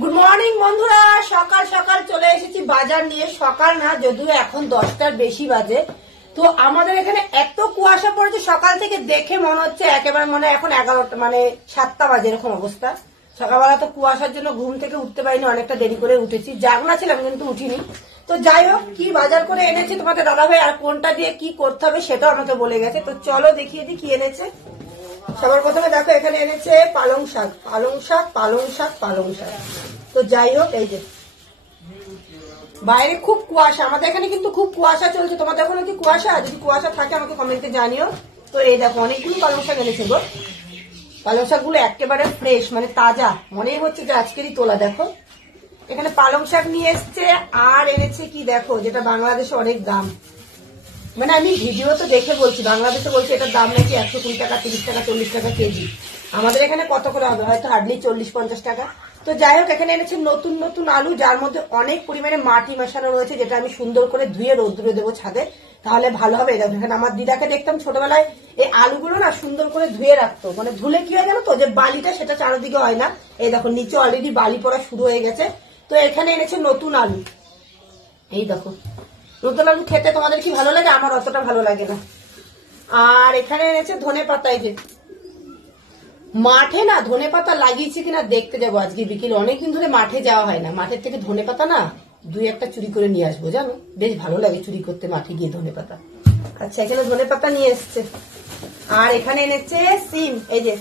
Good morning বন্ধুরা, সকাল সকাল চলে এসেছি বাজার নিয়ে। সকাল না, যদিও এখন 10টার বেশি বাজে। তো আমাদের এখানে এত কুয়াশা পড়েছে সকাল থেকে, দেখে মনে হচ্ছে একেবারে মনে হয় এখন 11টা মানে 7টা বাজে এরকম অবস্থা। সকালবেলা তো কুয়াশার জন্য ঘুম থেকে উঠতে পারিনি, অনেকটা দেরি করে উঠেছি। জাগনা ছিলাম কিন্তু উঠিনি। তো যাই হোক, কি বাজার করে এনেছি তোমাদের দাদাভাই আর কোনটা দিয়ে কি করতে হবে সেটাও আমাকে বলে গেছে। তো চলো দেখিয়ে দিই কি এনেছে। সবার প্রথমে দেখো এখানে এনেছে পালং শাক, পালং শাক, পালং শাক, পালং শাক। তো যাই হোক, এই যে বাইরে খুব কুয়াশা, আমাদের এখানে কিন্তু খুব কুয়াশা চলছে। তোমাদের ওখানে কি কুয়াশা? যদি কুয়াশা থাকে আমাকে কমেন্টে জানিও। তো এই দেখো অনেকগুলো পালং শাক এনেছে গো। পালং শাক গুলো একেবারে ফ্রেশ, মানে তাজা, মনেই হচ্ছে যে আজকেরই তোলা। দেখো এখানে পালং শাক নিয়ে এসছে। আর এনেছে কি দেখো, যেটা বাংলাদেশে অনেক দাম, মানে আমি ভিডিও তো দেখে বলছি, বাংলাদেশে বলছি এটার দাম নাকি 120 টাকা, 30 টাকা, 40 টাকা কেজি। আমাদের এখানে কত করে হবে? হয়তো হার্ডলি 40-50 টাকা। তো যাই হোক, এখানে এনেছে নতুন নতুন আলু, যার মধ্যে অনেক পরিমাণে মাটি মেশানো রয়েছে, যেটা আমি সুন্দর করে ধুয়ে রোদ্দুরে দেবো ছাদে, তাহলে ভালো হবে। এখানে আমার দিদাকে দেখতাম ছোটবেলায় এই আলুগুলো না সুন্দর করে ধুয়ে রাখতো, মানে ধুলে কি হয় জানো তো, যে বালিটা সেটা চারিদিকে হয় না। এই দেখো নিচে অলরেডি বালি পড়া শুরু হয়ে গেছে। তো এখানে এনেছে নতুন আলু। এই দেখো নতুন আলু খেতে তোমাদের কি ভালো লাগে? আমার অতটা ভালো লাগে না। আর এখানে এনেছে ধনে পাতা। এই যে মাঠে না ধনে পাতা লাগিয়েছে কিনা দেখতে যাবো আজকে বিকেলে, অনেকদিন ধরে মাঠে যাওয়া হয় না। মাঠের থেকে ধনে পাতা না 2-1টা চুরি করে নিয়ে আসবো, জানো বেশ ভালো লাগে চুরি করতে মাঠে গিয়ে ধনে পাতা। আচ্ছা, এখানে ধনে পাতা নিয়ে এসছে। আর এখানে এনেছে সিম। এই যে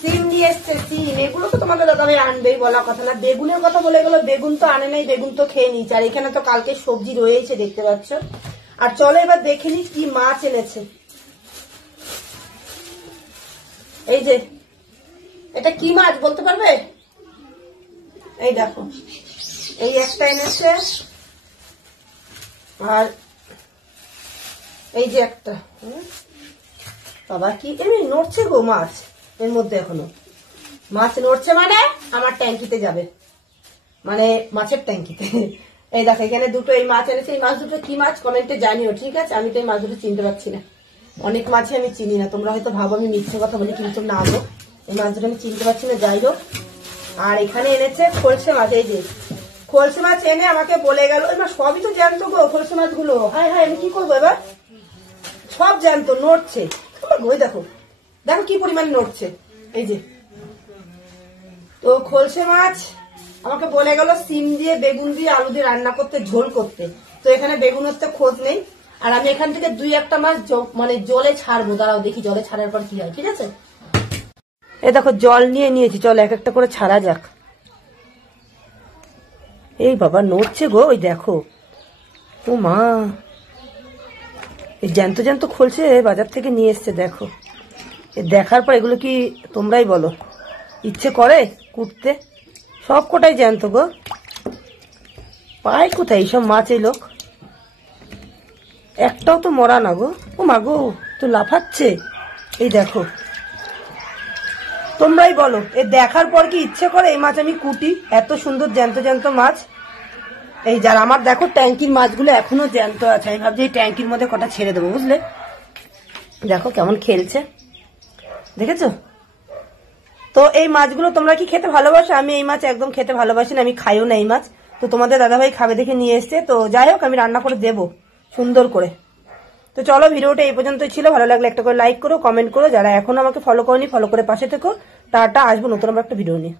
সিম নিয়ে এসছে, সিম। এগুলো তো তোমাদের দাদাভাই আনবেই, বলা কথা না। বেগুনের কথা বলে গেলো, বেগুন তো আনে নাই, বেগুন তো খেয়ে নিচ্ছে। আর এখানে তো কালকে সবজি রয়েছে দেখতে পাচ্ছ। আর চলো এবার দেখে নি কি মাছ এনেছে। এই যে এটা কি মাছ বলতে পারবে? এই দেখো, এই একটা এনেছে। আর এই যে একটা, বাবা কি এমনি নড়ছে গো মাছ, এর মধ্যে এখনো মাছ নড়ছে, মানে আমার ট্যাঙ্কিতে যাবে, মানে মাছের ট্যাঙ্কিতে। এই দেখো এখানে দুটো এই মাছ এনেছে। এই মাছ দুটো কি মাছ কমেন্টে জানিও, ঠিক আছে? আমি তো এই মাছ দুটো চিনতে পারছি না, অনেক মাছই আমি চিনি না। তোমরা হয়তো ভাবো আমি মিথ্যে কথা বলি, কিন্তু না গো, এই মাছ দুটো আমি চিনতে পারছি না। যাই হোক, আর এখানে এনেছে খোলসে মাছ। এই যে খোলসে মাছ এনে আমাকে বলে গেল, এবার সবই তো জ্যান্ত গো খোলসে মাছগুলো। হায় হায়, আমি কি করবো এবার? সব জ্যান্ত, নড়ছে। ওই দেখো, দেখো কি পরিমাণ নড়ছে। এই যে তো খোলসে মাছ আমাকে বলে গেল সিম দিয়ে, বেগুন দিয়ে, আলু দিয়ে রান্না করতে, ঝোল করতে। তো এখানে বেগুনের তো খোঁজ নেই। আর আমি এখান থেকে 2-1টা মাছ মানে জলে ছাড়বো, দাঁড়াও দেখি জলে ছাড়ার পর কি হয়, ঠিক আছে? এই দেখো জল নিয়ে নিয়েছি, চল এক একটা করে ছাড়া যাক। এই বাবা নড়ছে গো, ওই দেখো। ও মা, এই জ্যান্ত জ্যান্ত খোলছে বাজার থেকে নিয়ে এসছে। দেখো দেখার পর এগুলো কি তোমরাই বলো, ইচ্ছে করে কুটতে? সব কটাই জ্যান্ত গো, পায় কোথায় এইসব মাছ এই লোক? একটাও তো মরা না গো। ও মা গো, তো লাফাচ্ছে। এই দেখো, তোমরাই বলো, এ দেখার পর কি ইচ্ছে করে এই মাছ আমি কুটি? এত সুন্দর জ্যান্ত জ্যান্ত মাছ। এই যার আমার দেখো ট্যাঙ্কির মাছগুলো এখনো জ্যান্ত আছে। আমি ভাবছি এই ট্যাঙ্কির মধ্যে কটা ছেড়ে দেবো, বুঝলে? দেখো কেমন খেলছে, দেখেছো? তো এই মাছগুলো তোমরা কি খেতে ভালোবাসো? আমি এই মাছ একদম খেতে ভালোবাসি না, আমি খাইও না এই মাছ। তো তোমাদের দাদাভাই খাবে দেখে নিয়ে এসছে। তো যাই হোক, আমি রান্না করে দেবো সুন্দর করে। তো চলো, ভিডিওটা এই পর্যন্তই ছিল। ভালো লাগলে একটা করে লাইক করো, কমেন্ট করো। যারা এখনো আমাকে ফলো করোনি, ফলো করে পাশে থেকো। টাটা, আসবো নতুন একটা ভিডিও নিয়ে।